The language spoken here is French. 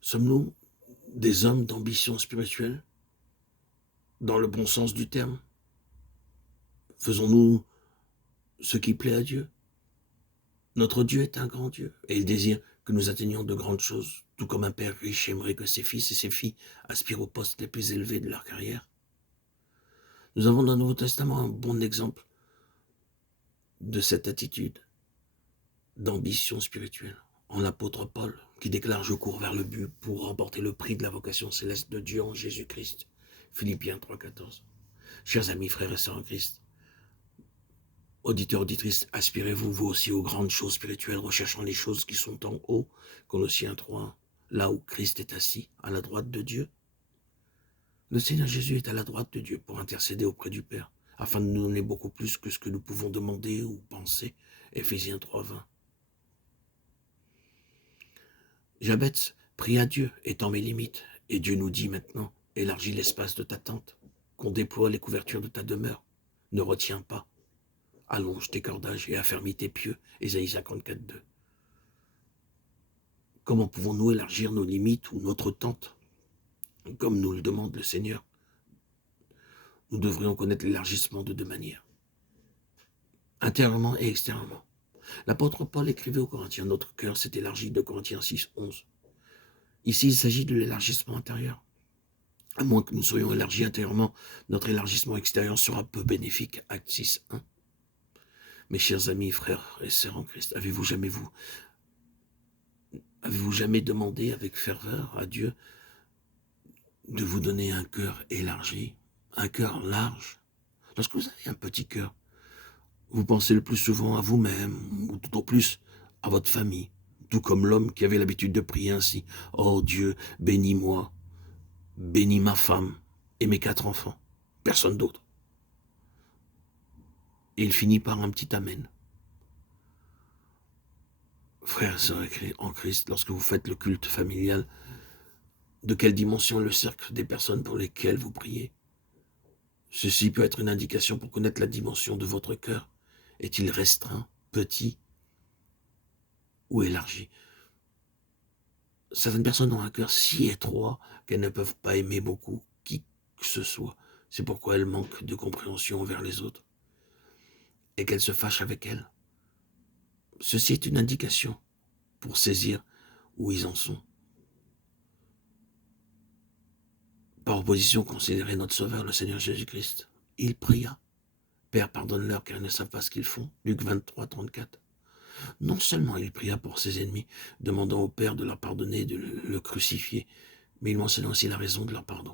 Sommes-nous des hommes d'ambition spirituelle, dans le bon sens du terme? Faisons-nous ce qui plaît à Dieu? Notre Dieu est un grand Dieu, et il désire que nous atteignions de grandes choses, tout comme un père riche aimerait que ses fils et ses filles aspirent aux postes les plus élevés de leur carrière. Nous avons dans le Nouveau Testament un bon exemple de cette attitude d'ambition spirituelle, en l'apôtre Paul, qui déclare: je cours vers le but pour remporter le prix de la vocation céleste de Dieu en Jésus-Christ. Philippiens 3,14. Chers amis, frères et sœurs en Christ, auditeurs, auditrices, aspirez-vous, vous aussi, aux grandes choses spirituelles, recherchant les choses qui sont en haut, Colossiens 3, là où Christ est assis, à la droite de Dieu. Le Seigneur Jésus est à la droite de Dieu pour intercéder auprès du Père, afin de nous donner beaucoup plus que ce que nous pouvons demander ou penser. Éphésiens 3,20. Jabez prie à Dieu, étends mes limites, et Dieu nous dit maintenant: élargis l'espace de ta tente, qu'on déploie les couvertures de ta demeure. Ne retiens pas, allonge tes cordages et affermis tes pieux. Ésaïe 54,2. Comment pouvons-nous élargir nos limites ou notre tente, comme nous le demande le Seigneur? Nous devrions connaître l'élargissement de deux manières, intérieurement et extérieurement. L'apôtre Paul écrivait aux Corinthiens: notre cœur s'est élargi, de Corinthiens 6,11. Ici, il s'agit de l'élargissement intérieur. À moins que nous soyons élargis intérieurement, notre élargissement extérieur sera peu bénéfique. Actes 6,1. Mes chers amis, frères et sœurs en Christ, avez-vous jamais demandé avec ferveur à Dieu de vous donner un cœur élargi, un cœur large? Lorsque vous avez un petit cœur, vous pensez le plus souvent à vous-même, ou tout au plus à votre famille, tout comme l'homme qui avait l'habitude de prier ainsi: oh Dieu, bénis-moi, bénis ma femme et mes 4 enfants, personne d'autre. Et il finit par un petit amen. Frères et sœurs en Christ, lorsque vous faites le culte familial, de quelle dimension est le cercle des personnes pour lesquelles vous priez? Ceci peut être une indication pour connaître la dimension de votre cœur. Est-il restreint, petit ou élargi? Certaines personnes ont un cœur si étroit qu'elles ne peuvent pas aimer beaucoup qui que ce soit. C'est pourquoi elles manquent de compréhension envers les autres et qu'elles se fâchent avec elles. Ceci est une indication pour saisir où ils en sont. Par opposition, considérez notre Sauveur, le Seigneur Jésus-Christ. Il pria: Père, pardonne-leur car ils ne savent pas ce qu'ils font. Luc 23, 34. Non seulement il pria pour ses ennemis, demandant au Père de leur pardonner et de le crucifier, mais il mentionna aussi la raison de leur pardon.